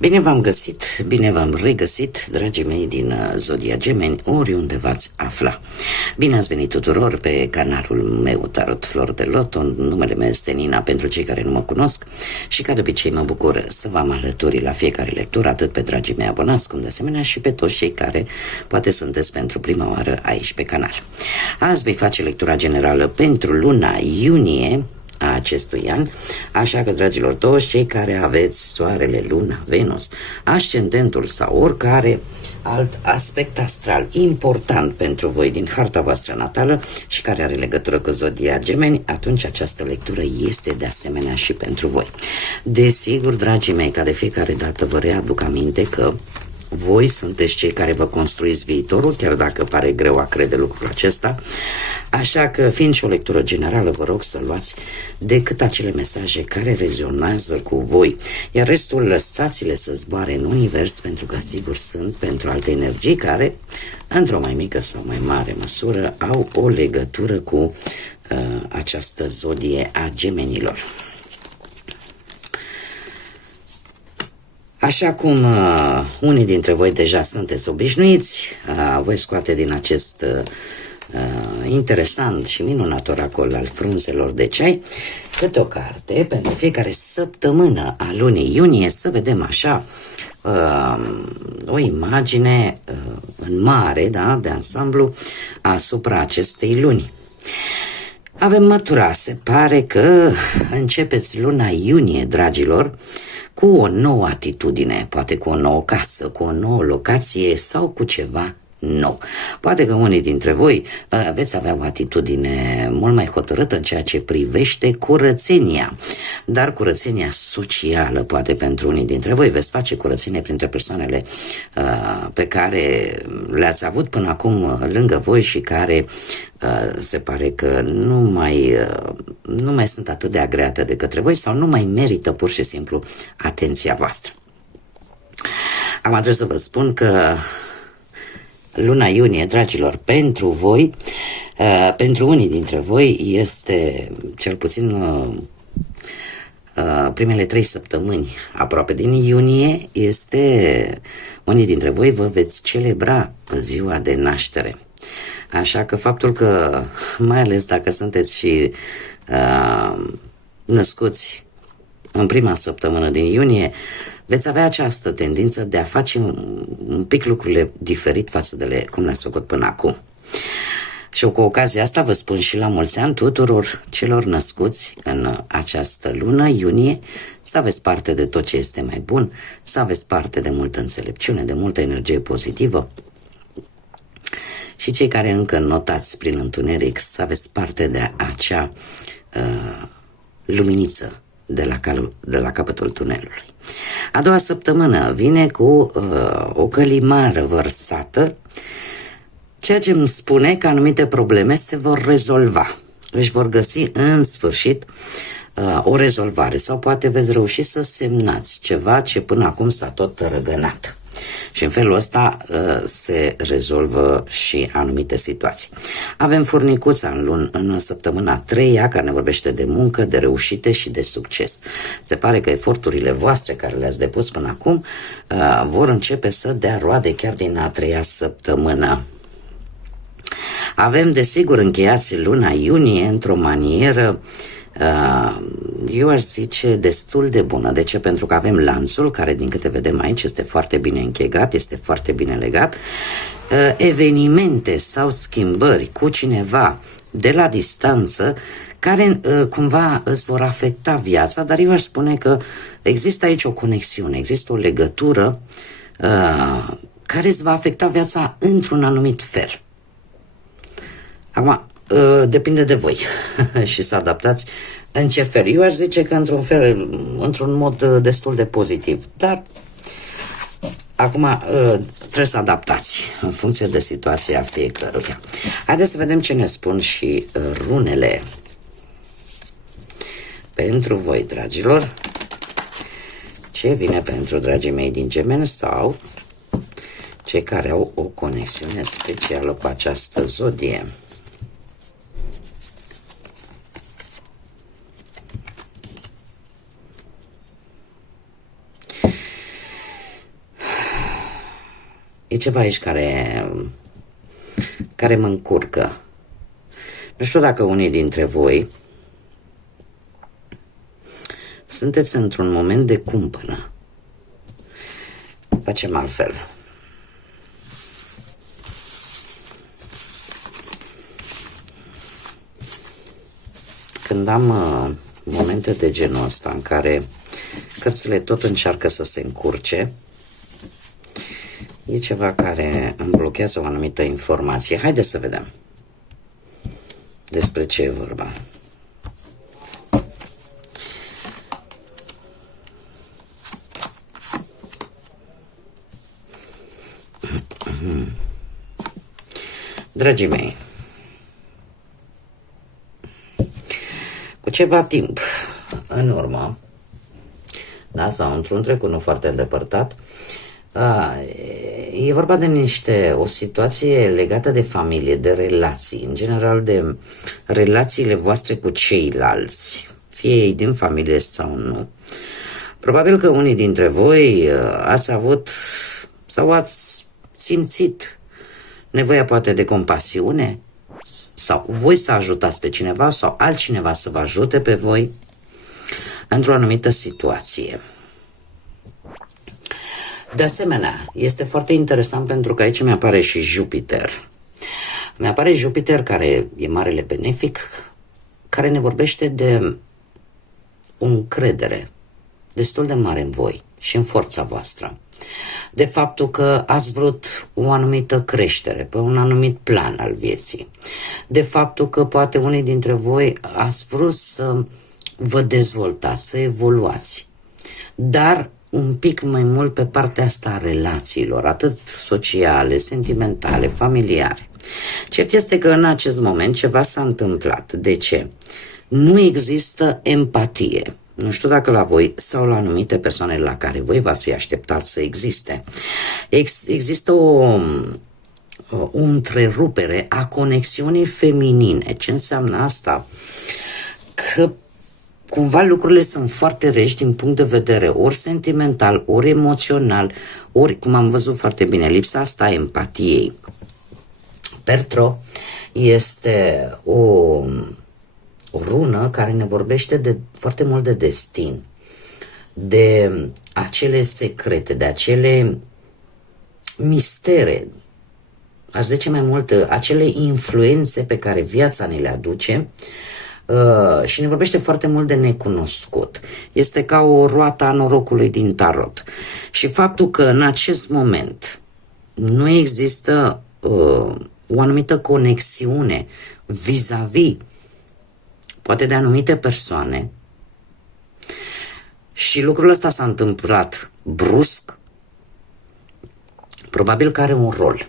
Bine v-am găsit, bine v-am regăsit, dragii mei din Zodia Gemeni, oriunde v-ați afla. Bine ați venit tuturor pe canalul meu Tarot Flor de Loto. Numele meu este Nina pentru cei care nu mă cunosc și ca de obicei mă bucur să vă am alături la fiecare lectură, atât pe dragii mei abonați, cum de asemenea și pe toți cei care poate sunteți pentru prima oară aici pe canal. Azi voi face lectura generală pentru luna iunie a acestui an, așa că, dragilor, toți cei care aveți soarele, luna, Venus, ascendentul sau oricare alt aspect astral important pentru voi din harta voastră natală și care are legătură cu Zodia Gemeni, atunci această lectură este de asemenea și pentru voi. Desigur, dragii mei, ca de fiecare dată vă readuc aminte că voi sunteți cei care vă construiți viitorul, chiar dacă pare greu a crede lucrul acesta. Așa că, fiind și o lectură generală, vă rog să luați decât acele mesaje care rezonează cu voi, iar restul lăsați-le să zboare în univers, pentru că sigur sunt pentru alte energii care, într-o mai mică sau mai mare măsură, au o legătură cu această zodie a gemenilor. Așa cum unii dintre voi deja sunteți obișnuiți, voi scoate din acest interesant și minunat oracol al frunzelor de ceai câte o carte pentru fiecare săptămână a lunii iunie, să vedem așa o imagine în mare, da, de ansamblu asupra acestei luni. Avem mătura, se pare că începeți luna iunie, dragilor, cu o nouă atitudine, poate cu o nouă casă, cu o nouă locație sau cu ceva nou. Poate că unii dintre voi veți avea o atitudine mult mai hotărâtă în ceea ce privește curățenia, dar curățenia socială, poate pentru unii dintre voi veți face curățenie printre persoanele pe care le-ați avut până acum lângă voi și care se pare că nu mai sunt atât de agreate de către voi sau nu mai merită pur și simplu atenția voastră. Am trebuie să vă spun că luna iunie, dragilor, pentru voi, pentru unii dintre voi, este cel puțin primele 3 săptămâni aproape din iunie, unii dintre voi vă veți celebra ziua de naștere. Așa că faptul că, mai ales dacă sunteți și născuți în prima săptămână din iunie, veți avea această tendință de a face un pic lucrurile diferit față de cum le-ați făcut până acum. Și cu ocazia asta vă spun și la mulți ani tuturor celor născuți în această lună iunie, să aveți parte de tot ce este mai bun, să aveți parte de multă înțelepciune, de multă energie pozitivă. Și cei care încă notați prin întuneric, să aveți parte de acea luminiță de la capătul tunelului. A doua săptămână vine cu o călimară vărsată, ceea ce îmi spune că anumite probleme se vor rezolva. Își vor găsi în sfârșit o rezolvare sau poate veți reuși să semnați ceva ce până acum s-a tot tărăgănat. Și în felul ăsta se rezolvă și anumite situații. Avem furnicuța în săptămâna a treia, care ne vorbește de muncă, de reușite și de succes. Se pare că eforturile voastre care le-ați depus până acum vor începe să dea roade chiar din a treia săptămână. Avem, desigur, încheiați luna iunie într-o manieră eu aș zice destul de bună. De ce? Pentru că avem lanțul, care din câte vedem aici este foarte bine închegat, este foarte bine legat. Evenimente sau schimbări cu cineva de la distanță care cumva îți vor afecta viața, dar eu aș spune că există aici o conexiune, există o legătură care îți va afecta viața într-un anumit fel. Acum, depinde de voi și să adaptați în ce fel. Eu aș zice că într-un fel, într-un mod destul de pozitiv, dar acum trebuie să adaptați în funcție de situația fiecăruia. Haideți să vedem ce ne spun și runele pentru voi, dragilor. Ce vine pentru dragii mei din Gemeni sau cei care au o conexiune specială cu această zodie. ceva aici care mă încurcă. Nu știu dacă unii dintre voi sunteți într-un moment de cumpănă. Facem altfel. Când am momente de genul ăsta în care cărțile tot încearcă să se încurce, e ceva care îmi blochează o anumită informație. Haideți să vedem despre ce e vorba. Dragii mei, cu ceva timp în urmă, da, sau într-un trecut nu foarte îndepărtat, e vorba de o situație legată de familie, de relații, în general de relațiile voastre cu ceilalți, fie ei din familie sau nu. Probabil că unii dintre voi ați avut sau ați simțit nevoia poate de compasiune, sau voi să ajutați pe cineva sau altcineva să vă ajute pe voi într-o anumită situație. De asemenea, este foarte interesant pentru că aici mi-apare și Jupiter. Mi-apare Jupiter, care e marele benefic, care ne vorbește de o încredere destul de mare în voi și în forța voastră. De faptul că ați vrut o anumită creștere pe un anumit plan al vieții. De faptul că poate unii dintre voi ați vrut să vă dezvoltați, să evoluați. Dar un pic mai mult pe partea asta a relațiilor, atât sociale, sentimentale, familiare. Cert este că în acest moment ceva s-a întâmplat. De ce? Nu există empatie. Nu știu dacă la voi sau la anumite persoane la care voi v-ați fi așteptat să existe. Există o întrerupere a conexiunii feminine. Ce înseamnă asta? Că cumva lucrurile sunt foarte reci din punct de vedere ori sentimental, ori emoțional, ori, cum am văzut foarte bine, lipsa asta a empatiei. Pertro este o rună care ne vorbește foarte mult de destin, de acele secrete, de acele mistere, aș zice mai mult, acele influențe pe care viața ne le aduce și ne vorbește foarte mult de necunoscut. Este ca o roată a norocului din tarot. Și faptul că în acest moment nu există o anumită conexiune vis-a-vis poate de anumite persoane și lucrul ăsta s-a întâmplat brusc, probabil că are un rol.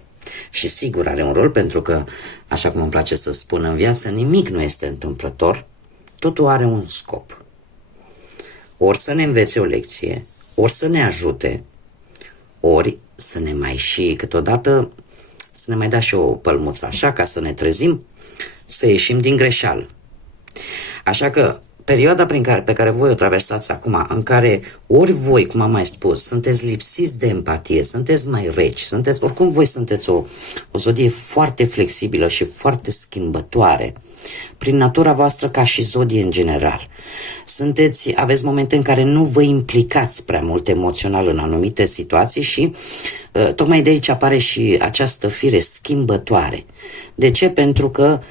Și sigur are un rol pentru că, așa cum îmi place să spun, în viață nimic nu este întâmplător, totul are un scop. Ori să ne învețe o lecție, ori să ne ajute, ori să ne mai și câteodată să ne mai dea și o pălmuță așa ca să ne trezim, să ieșim din greșeală. Așa că perioada pe care voi o traversați acum, în care ori voi, cum am mai spus, sunteți lipsiți de empatie, sunteți mai reci, oricum voi sunteți o zodie foarte flexibilă și foarte schimbătoare, prin natura voastră ca și zodie în general. Aveți momente în care nu vă implicați prea mult emoțional în anumite situații și tocmai de aici apare și această fire schimbătoare. De ce? Pentru că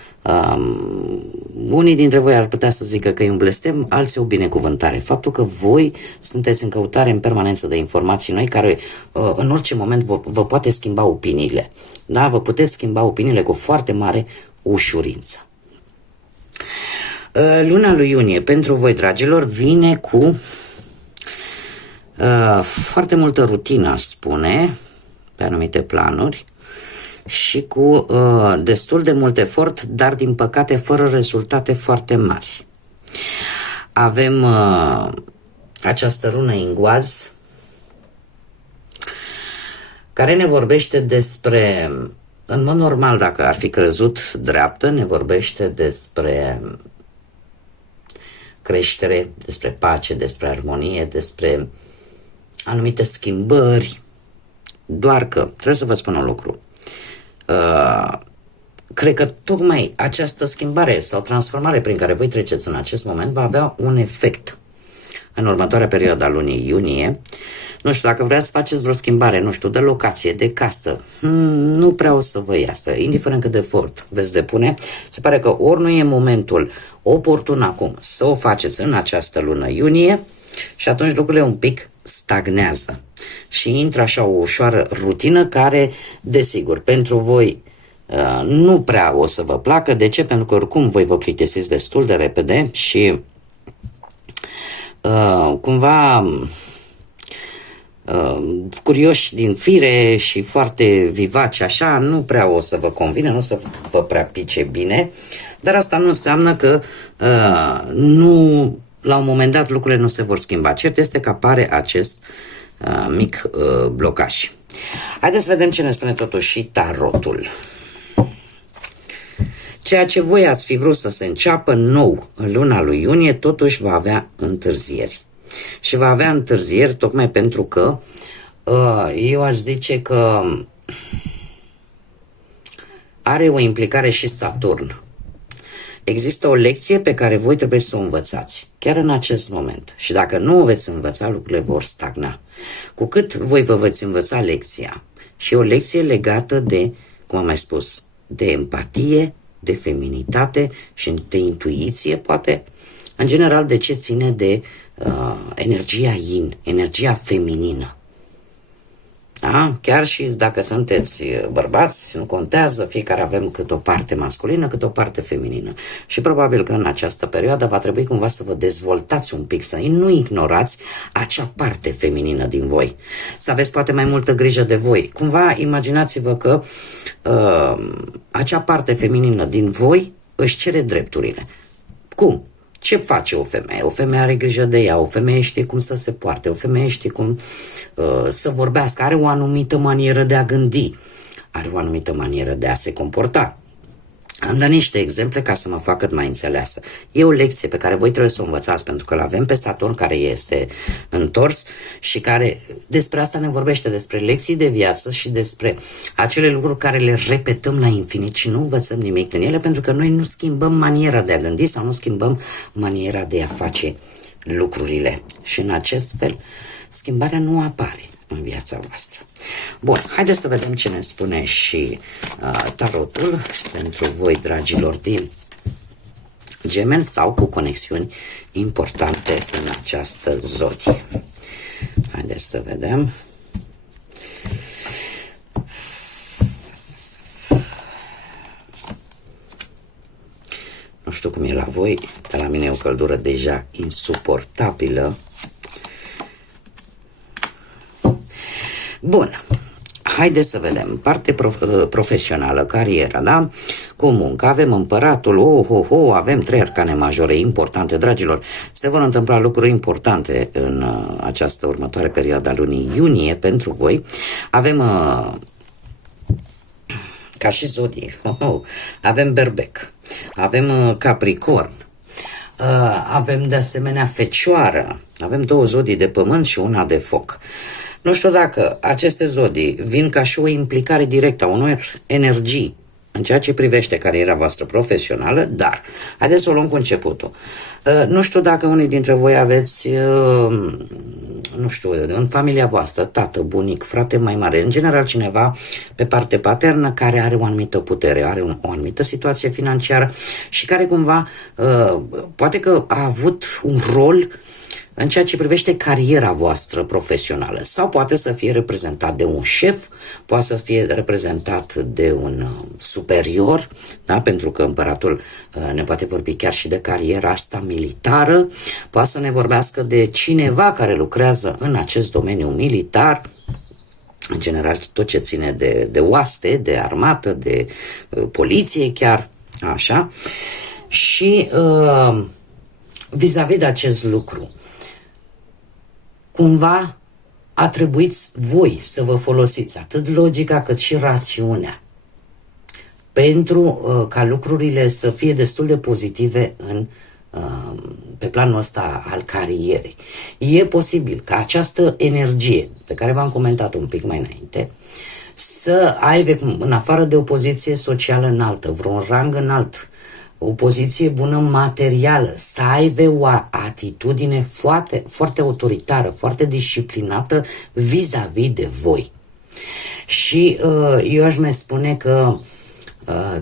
unii dintre voi ar putea să zică că e un blestem, alții o binecuvântare. Faptul că voi sunteți în căutare în permanență de informații noi care în orice moment vă poate schimba opiniile. Da? Vă puteți schimba opiniile cu foarte mare ușurință. Luna lui iunie pentru voi, dragilor, vine cu foarte multă rutină, aș spune, pe anumite planuri, și cu destul de mult efort, dar din păcate fără rezultate foarte mari. Avem această rună Ingoaz, care ne vorbește despre, în mod normal, dacă ar fi crezut dreaptă, ne vorbește despre creștere, despre pace, despre armonie, despre anumite schimbări Doar că, trebuie să vă spun un lucru, cred că tocmai această schimbare sau transformare prin care voi treceți în acest moment va avea un efect în următoarea perioadă a lunii iunie. Nu știu, dacă vreați să faceți vreo schimbare, nu știu, de locație, de casă, nu prea o să vă iasă, indiferent cât de efort veți depune. Se pare că ori nu e momentul oportun acum să o faceți în această lună iunie și atunci lucrurile un pic stagnează și intră așa o ușoară rutină care, desigur, pentru voi nu prea o să vă placă. De ce? Pentru că oricum voi vă plictisiți destul de repede și cumva curioși din fire și foarte vivaci așa, nu prea o să vă convine, nu o să vă prea pice bine, dar asta nu înseamnă că nu, la un moment dat lucrurile nu se vor schimba. Cert este că apare acest mic blocaj. Haideți să vedem ce ne spune totuși și tarotul. Ceea ce voi ați fi vrut să se înceapă nou în luna lui iunie, totuși va avea întârzieri. Și va avea întârzieri tocmai pentru că eu aș zice că are o implicare și Saturn. Există o lecție pe care voi trebuie să o învățați, chiar în acest moment. Și dacă nu o veți învăța, lucrurile vor stagna. Cu cât voi vă veți învăța lecția, și o lecție legată de, cum am mai spus, de empatie, de feminitate și de intuiție, poate, în general, de ce ține de energia yin, energia feminină. Da? Chiar și dacă sunteți bărbați, nu contează, fiecare avem cât o parte masculină, cât o parte feminină. Și probabil că în această perioadă va trebui cumva să vă dezvoltați un pic, să nu ignorați acea parte feminină din voi. Să aveți poate mai multă grijă de voi. Cumva imaginați-vă că acea parte feminină din voi își cere drepturile. Cum? Ce face o femeie? O femeie are grijă de ea, o femeie știe cum să se poarte, o femeie știe cum să vorbească, are o anumită manieră de a gândi, are o anumită manieră de a se comporta. Am dat niște exemple ca să mă fac cât mai înțeleasă. E o lecție pe care voi trebuie să o învățați, pentru că l-avem pe Saturn care este întors și care despre asta ne vorbește, despre lecții de viață și despre acele lucruri care le repetăm la infinit și nu învățăm nimic în ele, pentru că noi nu schimbăm maniera de a gândi sau nu schimbăm maniera de a face lucrurile. Și în acest fel, schimbarea nu apare în viața voastră. Bun, haideți să vedem ce ne spune și tarotul pentru voi, dragilor din Gemeni sau cu conexiuni importante în această zodie. Haideți să vedem. Nu știu cum e la voi, dar la mine e o căldură deja insuportabilă. Bun, haideți să vedem. Parte profesională, cariera, da? Cu muncă, avem împăratul, avem 3 arcane majore importante, dragilor. Se vor întâmpla lucruri importante în această următoare perioadă a lunii iunie pentru voi. Avem, ca și zodie, avem berbec, avem capricorn, avem de asemenea fecioară, avem 2 zodii de pământ și una de foc. Nu știu dacă aceste zodii vin ca și o implicare directă a unor energii în ceea ce privește cariera voastră profesională, dar haideți să o luăm cu începutul. Nu știu dacă unii dintre voi aveți, nu știu, în familia voastră, tată, bunic, frate mai mare, în general cineva pe parte paternă care are o anumită putere, are o anumită situație financiară și care cumva poate că a avut un rol în ceea ce privește cariera voastră profesională. Sau poate să fie reprezentat de un șef, poate să fie reprezentat de un superior, da? Pentru că împăratul ne poate vorbi chiar și de cariera asta militară, poate să ne vorbească de cineva care lucrează în acest domeniu militar, în general tot ce ține de oaste, de armată, de poliție chiar, așa. Și vis-a-vis de acest lucru, cumva a trebuit voi să vă folosiți atât logica cât și rațiunea pentru ca lucrurile să fie destul de pozitive în pe planul ăsta al carierei. E posibil ca această energie pe care v-am comentat un pic mai înainte să aibă, în afară de o poziție socială înaltă, vreun rang înalt, o poziție bună materială, să aibă o atitudine foarte, foarte autoritară, foarte disciplinată vis-a-vis de voi. Și eu aș mai spune că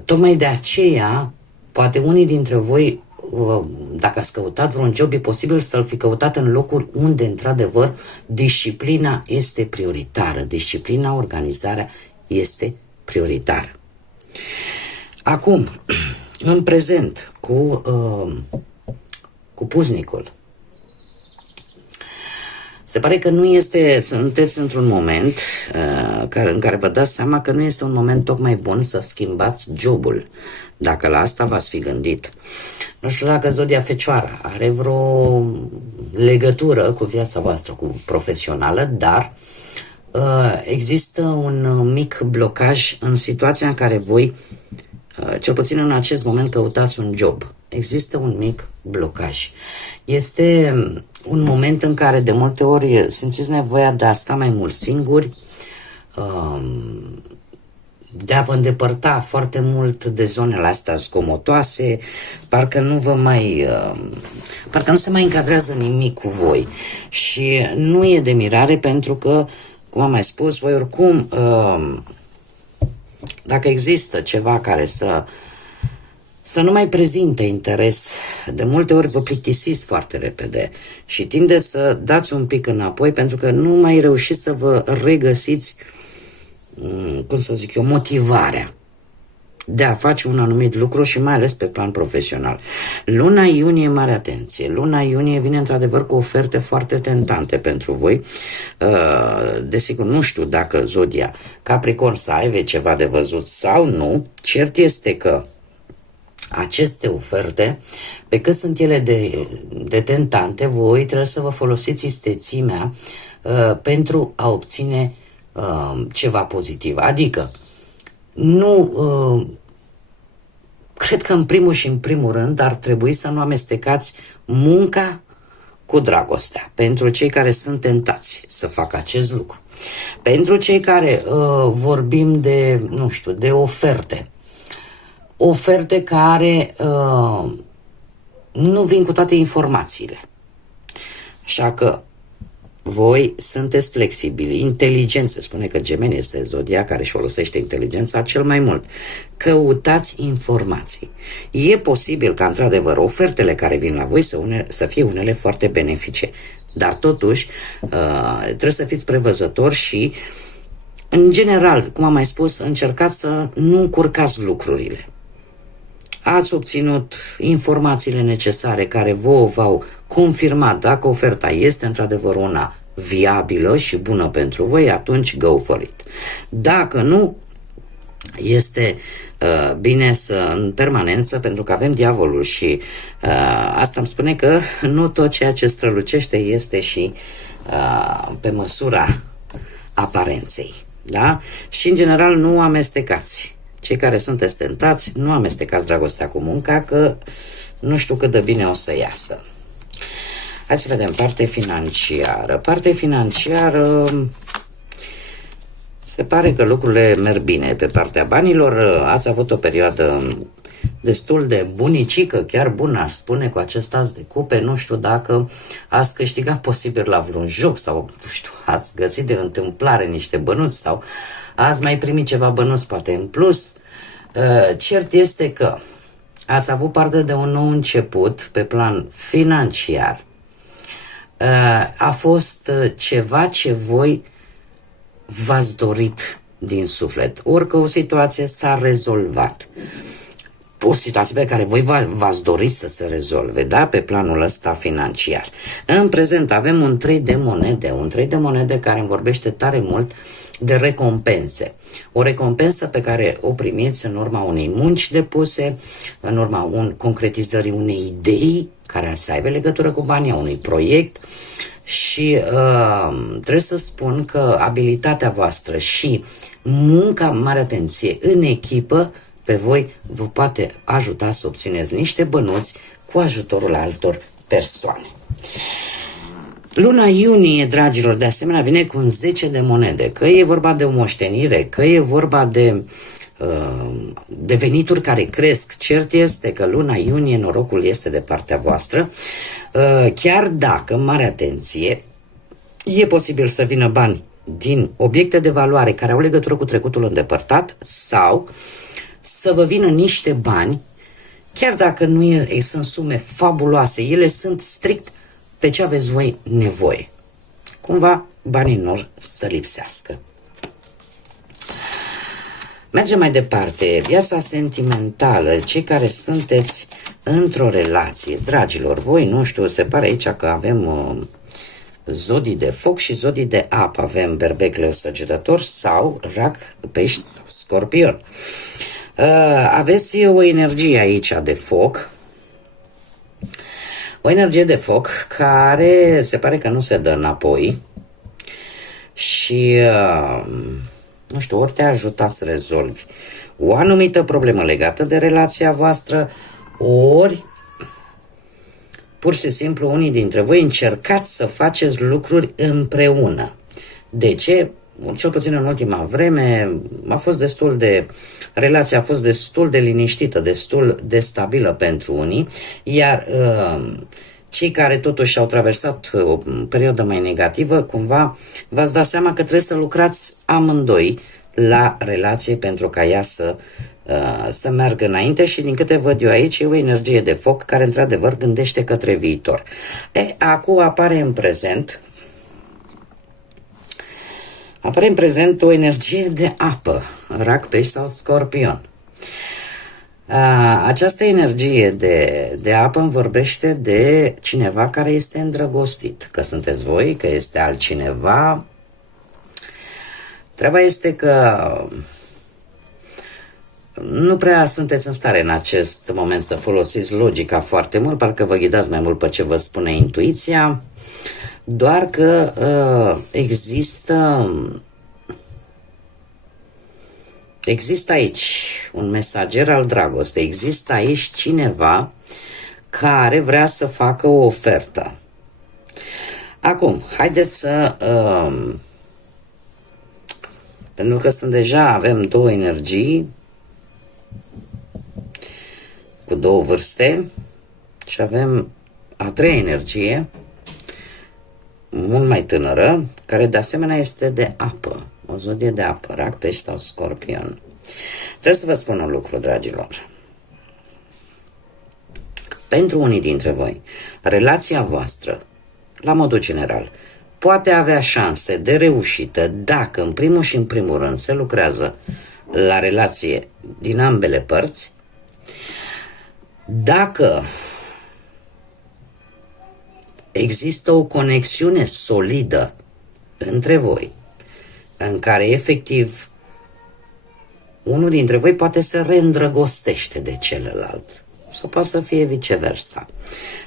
tocmai de aceea, poate unii dintre voi, dacă ați căutat vreun job, e posibil să-l fi căutat în locuri unde, într-adevăr, disciplina este prioritară. Disciplina, organizarea este prioritară. Acum, în prezent, cu puznicul, se pare că sunteți într-un moment în care vă dați seama că nu este un moment tocmai bun să schimbați jobul, dacă la asta v-ați fi gândit. Nu știu dacă zodia Fecioară are vreo legătură cu viața voastră, cu profesională, dar există un mic blocaj în situația în care voi, cel puțin în acest moment, căutați un job. Există un mic blocaj. Este un moment în care de multe ori simțiți nevoia de a sta mai mult singuri, de a vă îndepărta foarte mult de zonele astea zgomotoase, parcă nu se mai încadrează nimic cu voi. Și nu e de mirare, pentru că, cum am mai spus, voi oricum, dacă există ceva care să nu mai prezinte interes, de multe ori vă plictisiți foarte repede și tindeți să dați un pic înapoi, pentru că nu mai reușiți să vă regăsiți, motivarea de a face un anumit lucru și mai ales pe plan profesional. Luna iunie, mare atenție, luna iunie vine într-adevăr cu oferte foarte tentante pentru voi. Desigur, nu știu dacă zodia Capricorn să aibă ceva de văzut sau nu. Cert este că aceste oferte, pe cât sunt ele de tentante, voi trebuie să vă folosiți istețimea pentru a obține ceva pozitiv. Adică, cred că în primul și în primul rând ar trebui să nu amestecați munca cu dragostea, pentru cei care sunt tentați să facă acest lucru. Pentru cei care vorbim de oferte care nu vin cu toate informațiile. Așa că voi sunteți flexibili, inteligenți. Se spune că Gemeni este zodia care își folosește inteligența cel mai mult. Căutați informații. E posibil ca, într-adevăr, ofertele care vin la voi să fie unele foarte benefice, dar totuși trebuie să fiți prevăzători și, în general, cum am mai spus, încercați să nu încurcați lucrurile. Ați obținut informațiile necesare care v-au confirmat dacă oferta este într-adevăr una viabilă și bună pentru voi, atunci go for it. Dacă nu, este bine în permanență, pentru că avem diavolul și asta îmi spune că nu tot ceea ce strălucește este și pe măsura aparenței. Da? Și, în general, nu amestecați. Cei care sunteți tentați, nu amestecați dragostea cu munca, că nu știu cât de bine o să iasă. Hai să vedem partea financiară. Partea financiară, se pare că lucrurile merg bine pe partea banilor. Ați avut o perioadă destul de bunicică, chiar bună, aș spune, cu acest as de cupe. Nu știu dacă ați câștigat posibil la vreun joc sau, nu știu, ați găsit de întâmplare niște bănuți sau ați mai primit ceva bănuți poate în plus. Cert este că ați avut parte de un nou început pe plan financiar. A fost ceva ce voi v-ați dorit din suflet. Orică o situație s-a rezolvat. O situație pe care voi v-ați dorit să se rezolve, da? Pe planul ăsta financiar. În prezent avem un 3 de monede care îmi vorbește tare mult de recompense. O recompensă pe care o primiți în urma unei munci depuse, în urma concretizării unei idei care ar să aibă legătură cu banii, a unui proiect. Și trebuie să spun că abilitatea voastră și munca, mare atenție, în echipă, pe voi vă poate ajuta să obțineți niște bănuți cu ajutorul altor persoane. Luna iunie, dragilor, de asemenea, vine cu un 10 de monede, că e vorba de o moștenire, că e vorba de venituri care cresc. Cert este că luna iunie norocul este de partea voastră, chiar dacă, mare atenție, e posibil să vină bani din obiecte de valoare care au legătură cu trecutul îndepărtat sau să vă vină niște bani, chiar dacă nu sunt sume fabuloase, ele sunt strict pe ce aveți voi nevoie. Cumva banii nu să lipsească. Mergem mai departe. Viața sentimentală, cei care sunteți într-o relație. Dragilor, voi, nu știu, se pare aici că avem zodii de foc și zodii de apă. Avem berbec, leu, săgetător sau rac, pești sau scorpion. Aveți o energie aici de foc. O energie de foc care se pare că nu se dă înapoi și, nu știu, ori te ajuta să rezolvi o anumită problemă legată de relația voastră, ori pur și simplu unii dintre voi încercați să faceți lucruri împreună. De ce? Cel puțin în ultima vreme relația a fost destul de liniștită, destul de stabilă pentru unii, iar cei care totuși au traversat o perioadă mai negativă, cumva v-ați dat seama că trebuie să lucrați amândoi la relație pentru ca ea să meargă înainte și din câte văd eu aici e o energie de foc care într-adevăr gândește către viitor. Acum apare în prezent o energie de apă, rac, pești sau scorpion. Această energie de apă îmi vorbește de cineva care este îndrăgostit, că sunteți voi, că este altcineva. Treaba este că nu prea sunteți în stare în acest moment să folosiți logica foarte mult, parcă vă ghidați mai mult pe ce vă spune intuiția, doar că există aici un mesager al dragostei, există aici cineva care vrea să facă o ofertă. Acum, haideți să... pentru că avem două energii cu două vârste și avem a treia energie mult mai tânără, care de asemenea este de apă, o zodie de apă, rac, pești sau scorpion. Trebuie să vă spun un lucru, dragilor. Pentru unii dintre voi, relația voastră, la modul general, poate avea șanse de reușită dacă, în primul și în primul rând, se lucrează la relație din ambele părți, dacă există o conexiune solidă între voi, în care efectiv unul dintre voi poate se reîndrăgostește de celălalt. Sau poate să fie viceversa.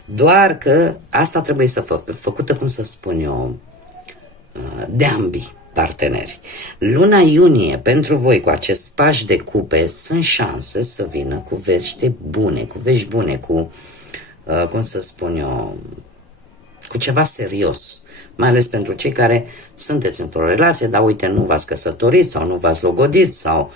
Doar că asta trebuie să făcută, cum să spun eu, de ambii parteneri. Luna iunie, pentru voi, cu acest paș de cupe, sunt șanse să vină cu vești bune, cu, cum să spun eu, cu ceva serios. Mai ales pentru cei care sunteți într-o relație, dar uite, nu v-ați căsătorit sau nu v-ați logodit sau...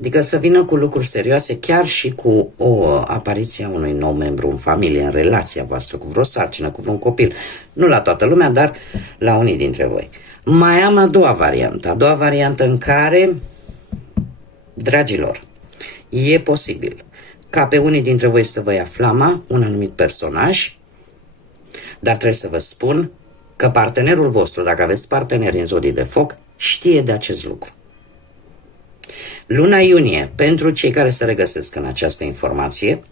Adică să vină cu lucruri serioase, chiar și cu o apariție a unui nou membru în familie, în relația voastră, cu vreo sarcină, cu vreun copil. Nu la toată lumea, dar la unii dintre voi. Mai am a doua variantă în care, dragilor, e posibil ca pe unii dintre voi să vă ia flama, un anumit personaj, dar trebuie să vă spun că partenerul vostru, dacă aveți parteneri în zodii de foc, știe de acest lucru. Luna iunie, pentru cei care se regăsesc în această informație,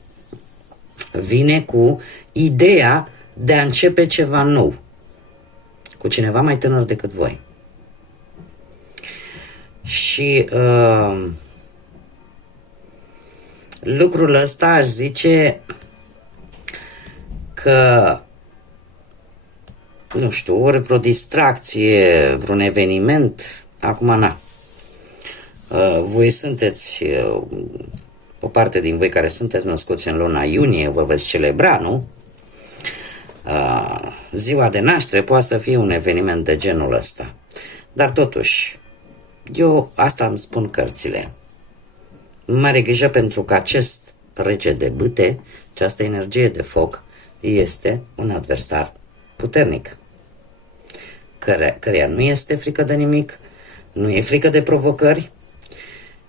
vine cu ideea de a începe ceva nou, cu cineva mai tânăr decât voi. Și lucrul ăsta aș zice că, nu știu, ori vreo distracție, vreun eveniment, acum voi sunteți, o parte din voi care sunteți născuți în luna iunie, vă veți celebra, nu? Ziua de naștere poate să fie un eveniment de genul ăsta. Dar totuși, eu asta îmi spun cărțile. Mare grijă, pentru că acest rege de bâte, această energie de foc, este un adversar puternic, căreia nu este frică de nimic, nu e frică de provocări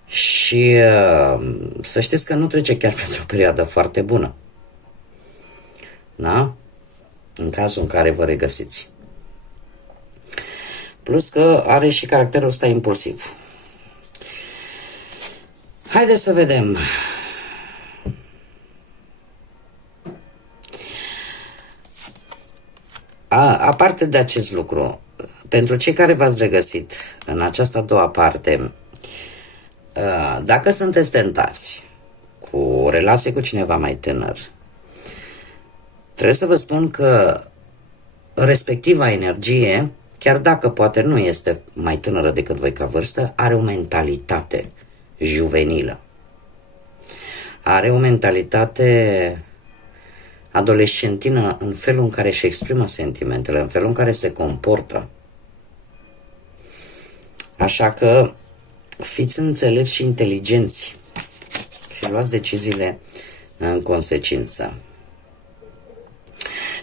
și să știți că nu trece chiar pentru o perioadă foarte bună. Da? În cazul în care vă regăsiți. Plus că are și caracterul ăsta impulsiv. Haideți să vedem. Aparte de acest lucru, pentru cei care v-ați regăsit în această a doua parte, dacă sunteți tentați cu o relație cu cineva mai tânăr, trebuie să vă spun că respectiva energie, chiar dacă poate nu este mai tânără decât voi ca vârstă, are o mentalitate juvenilă. Are o mentalitate adolescentină în felul în care își exprimă sentimentele, în felul în care se comportă. Așa că fiți înțelepți și inteligenți și luați deciziile în consecință.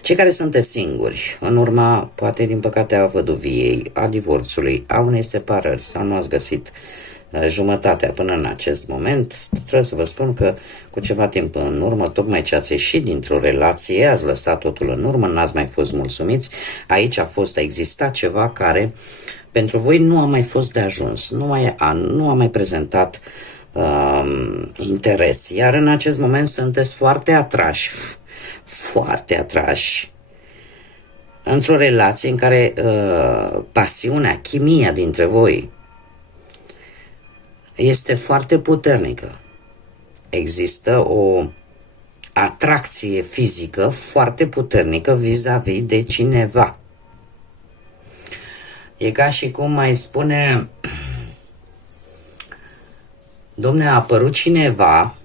Cei care sunteți singuri, în urma, poate din păcate, a văduviei, a divorțului, a unei separări sau nu ați găsit jumătatea până în acest moment, trebuie să vă spun că cu ceva timp în urmă, tocmai ce ați ieșit dintr-o relație, ați lăsat totul în urmă, n-ați mai fost mulțumiți, aici a existat ceva care pentru voi nu a mai fost de ajuns, nu a mai prezentat interes, iar în acest moment sunteți foarte atrași într-o relație în care pasiunea, chimia dintre voi este foarte puternică. Există o atracție fizică foarte puternică vis-a-vis de cineva. E ca și cum mai spune: Dom'le, a apărut cineva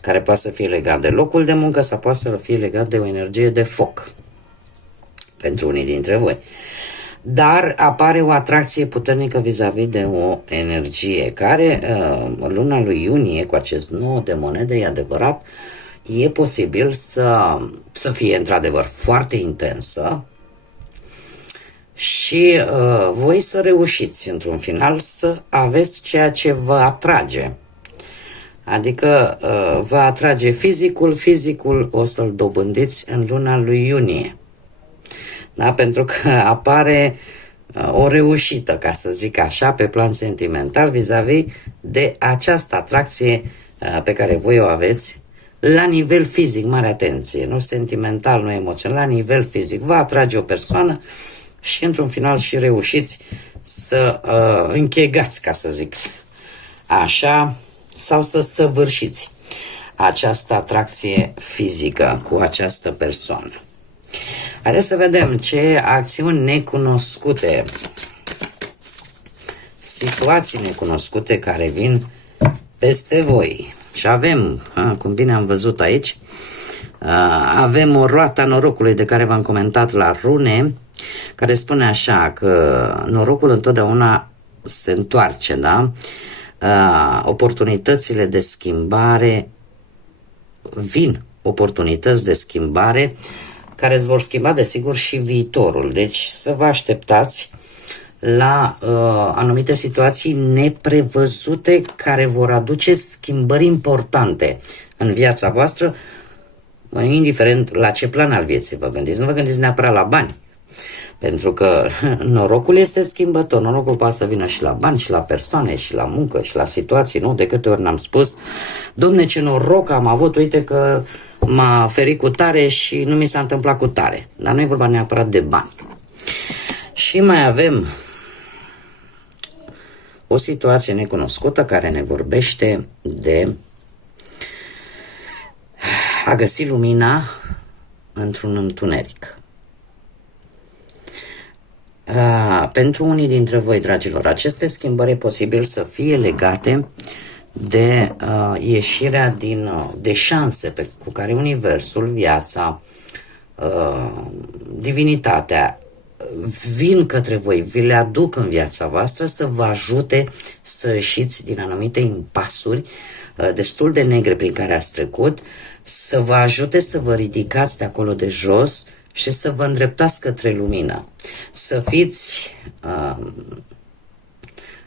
care poate să fie legat de locul de muncă sau poate să fie legat de o energie de foc pentru unii dintre voi. Dar apare o atracție puternică vis-a-vis de o energie care, în luna lui iunie, cu acest 9 de monede, e adevărat, e posibil să fie într-adevăr foarte intensă și voi să reușiți într-un final să aveți ceea ce vă atrage. Adică vă atrage fizicul o să-l dobândiți în luna lui iunie. Da? Pentru că apare o reușită, ca să zic așa, pe plan sentimental vis-a-vis de această atracție pe care voi o aveți la nivel fizic, mare atenție, nu sentimental, nu emoțional, la nivel fizic. Vă atrage o persoană și într-un final și reușiți să închegați, ca să zic așa, sau să săvârșiți această atracție fizică cu această persoană. Haideți să vedem ce acțiuni necunoscute, situații necunoscute care vin peste voi. Și avem, cum bine am văzut aici, avem o roată a norocului de care v-am comentat la rune, care spune așa că norocul întotdeauna se întoarce, da? Oportunitățile de schimbare vin, oportunități de schimbare care îți vor schimba, desigur, și viitorul. Deci să vă așteptați la anumite situații neprevăzute care vor aduce schimbări importante în viața voastră, indiferent la ce plan al vieții vă gândiți. Nu vă gândiți neapărat la bani, pentru că norocul este schimbător. Norocul poate să vină și la bani, și la persoane, și la muncă, și la situații. Nu? De câte ori n-am spus: Dom'le, ce noroc am avut, uite că m-a ferit cu tare și nu mi s-a întâmplat cu tare. Dar nu e vorba neapărat de bani. Și mai avem o situație necunoscută care ne vorbește de a găsi lumina într-un întuneric. Pentru unii dintre voi, dragilor, aceste schimbări e posibil să fie legate de ieșirea de șanse cu care universul, viața, divinitatea vin către voi, vi le aduc în viața voastră să vă ajute să ieșiți din anumite impasuri destul de negre prin care ați trecut, să vă ajute să vă ridicați de acolo de jos și să vă îndreptați către lumină. Să fiți,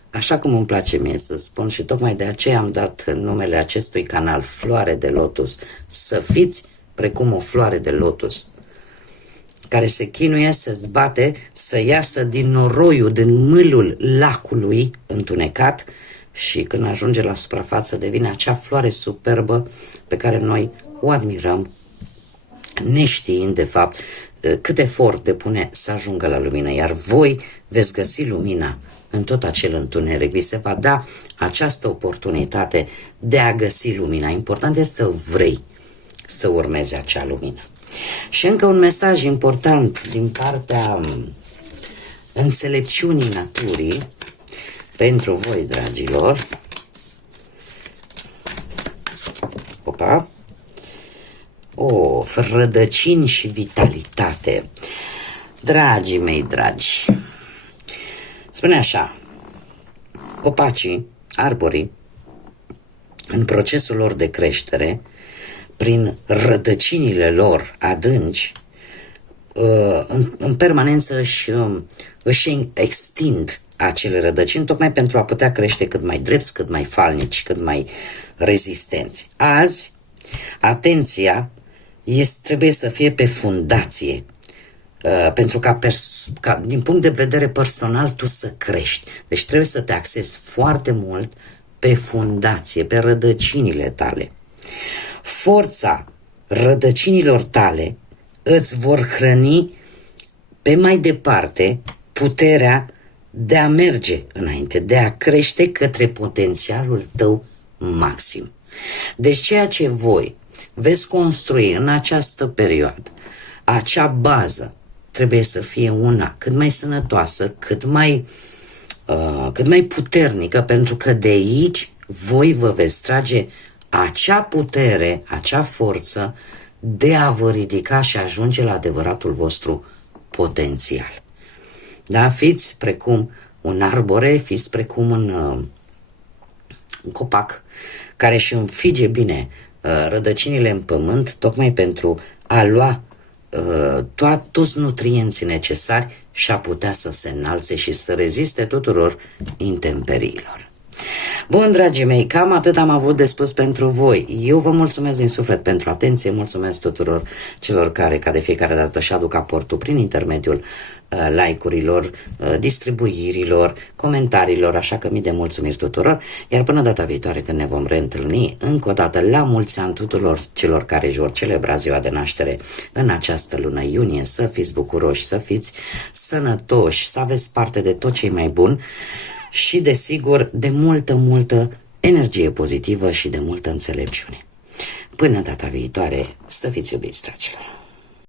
așa cum îmi place mie să spun, și tocmai de aceea am dat numele acestui canal Floare de Lotus, să fiți precum o floare de lotus, care se chinuie să zbate, să iasă din noroiul, din mâlul lacului întunecat și când ajunge la suprafață devine acea floare superbă pe care noi o admirăm, neștiind de fapt cât efort depune să ajungă la lumină, iar voi veți găsi lumina în tot acel întuneric. Vi se va da această oportunitate de a găsi lumina. Important este să vrei să urmezi acea lumină. Și încă un mesaj important din partea înțelepciunii naturii pentru voi, dragilor. Opa! Rădăcini și vitalitate. Dragii mei dragi, spune așa, copacii, arborii, în procesul lor de creștere, prin rădăcinile lor adânci, în permanență își extind acele rădăcini, tocmai pentru a putea crește cât mai drepți, cât mai falnici, cât mai rezistenți. Azi, atenția trebuie să fie pe fundație, pentru ca din punct de vedere personal tu să crești. Deci trebuie să te axezi foarte mult pe fundație, pe rădăcinile tale. Forța rădăcinilor tale îți vor hrăni pe mai departe puterea de a merge înainte, de a crește către potențialul tău maxim. Deci ceea ce voi veți construi în această perioadă, acea bază trebuie să fie una cât mai sănătoasă, cât mai puternică, pentru că de aici voi vă veți trage acea putere, acea forță de a vă ridica și ajunge la adevăratul vostru potențial. Da? Fiți precum un arbore, fiți precum un copac care își înfige bine rădăcinile în pământ, tocmai pentru a lua toți nutrienții necesari și a putea să se înalțe și să reziste tuturor intemperiilor. Bun, dragii mei, cam atât am avut de spus pentru voi. Eu vă mulțumesc din suflet pentru atenție, mulțumesc tuturor celor care, ca de fiecare dată, își aduc aportul prin intermediul like-urilor, distribuirilor, comentariilor, așa că mii de mulțumiri tuturor, iar până data viitoare când ne vom reîntâlni, încă o dată la mulți ani tuturor celor care își vor celebra ziua de naștere în această lună iunie, să fiți bucuroși, să fiți sănătoși, să aveți parte de tot ce e mai bun și, desigur, de multă energie pozitivă și de multă înțelepciune. Până data viitoare, să fiți iubiți, dragilor!